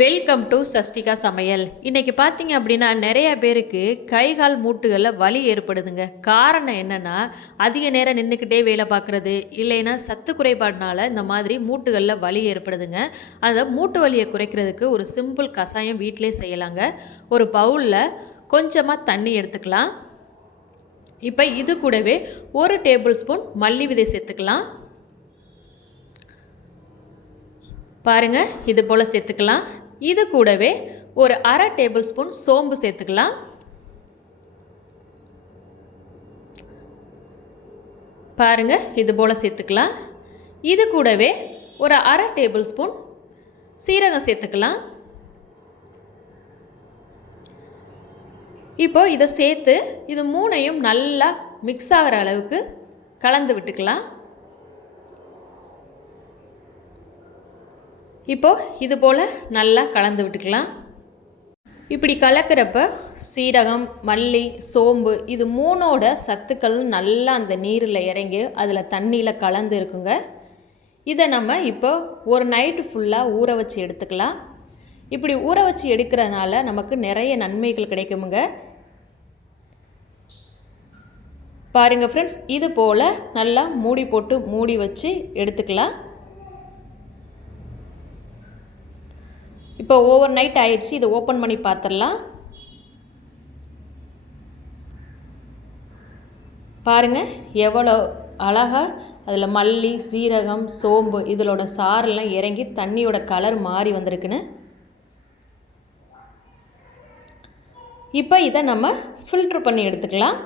Welcome to Shashtika சமையல் இன்றைக்கி பார்த்தீங்க அப்படின்னா நிறைய பேருக்கு கை கால் மூட்டுகளில் வலி ஏற்படுதுங்க. காரணம் என்னன்னா அதிக நேரம் நின்றுக்கிட்டே வேலை பார்க்குறது இல்லைன்னா சத்து குறைபாடுனால இந்த மாதிரி மூட்டுகளில் வலி ஏற்படுதுங்க. அதை மூட்டு வலியை குறைக்கிறதுக்கு ஒரு சிம்பிள் கஷாயம் வீட்டிலே செய்யலாங்க. ஒரு பவுலில் கொஞ்சமாக தண்ணி எடுத்துக்கலாம். இப்போ இது கூடவே ஒரு டேபிள் ஸ்பூன் மல்லி விதை சேர்த்துக்கலாம். பாருங்கள் இது போல் சேர்த்துக்கலாம். இது கூடவே ஒரு அரை டேபிள் ஸ்பூன் சோம்பு சேர்த்துக்கலாம். பாருங்கள் இது போல் சேர்த்துக்கலாம். இது கூடவே ஒரு அரை டேபிள் ஸ்பூன் சீரகம் சேர்த்துக்கலாம். இப்போ இதை சேர்த்து இது மூணையும் நல்லா மிக்ஸ் ஆகிற அளவுக்கு கலந்து விட்டுக்கலாம். இப்போது இது போல் நல்லா கலந்து விட்டுக்கலாம். இப்படி கலக்கிறப்ப சீரகம் மல்லி சோம்பு இது மூணோட சத்துக்களும் நல்லா அந்த நீரில் இறங்கி அதில் தண்ணியில் கலந்து இருக்குங்க. இதை நம்ம இப்போ ஒரு நைட்டு ஃபுல்லாக ஊற வச்சு எடுத்துக்கலாம். இப்படி ஊற வச்சு எடுக்கிறனால நமக்கு நிறைய நன்மைகள் கிடைக்குமுங்க. பாருங்கள் ஃப்ரெண்ட்ஸ் இது போல் நல்லா மூடி போட்டு மூடி வச்சு எடுத்துக்கலாம். இப்போ ஓவர் நைட் ஆயிடுச்சு இதை ஓப்பன் பண்ணி பார்த்துடலாம். பாருங்கள் எவ்வளோ அழகாக அதில் மல்லி சீரகம் சோம்பு இதோட சாரெல்லாம் இறங்கி தண்ணியோட கலர் மாறி வந்திருக்குன்னு. இப்போ இதை நம்ம ஃபில்ட்ரு பண்ணி எடுத்துக்கலாம்.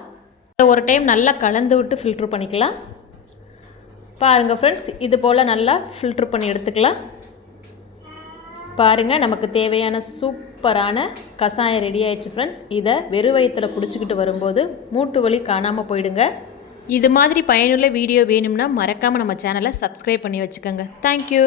இதை ஒரு டைம் நல்லா கலந்து விட்டு ஃபில்ட்ரு பண்ணிக்கலாம். பாருங்கள் ஃப்ரெண்ட்ஸ் இது போல் நல்லா ஃபில்ட்ரு பண்ணி எடுத்துக்கலாம். பாருங்கள் நமக்கு தேவையான சூப்பரான கஷாயம் ரெடி ஆயிடுச்சு ஃப்ரெண்ட்ஸ் இதை வெறும் வயிற்றில் குடிச்சிக்கிட்டு வரும்போது மூட்டு வலி காணாமல் போயிடுங்க. இது மாதிரி பயனுள்ள வீடியோ வேணும்னா மறக்காமல் நம்ம சேனலை சப்ஸ்கிரைப் பண்ணி வச்சுக்கோங்க. தேங்க்யூ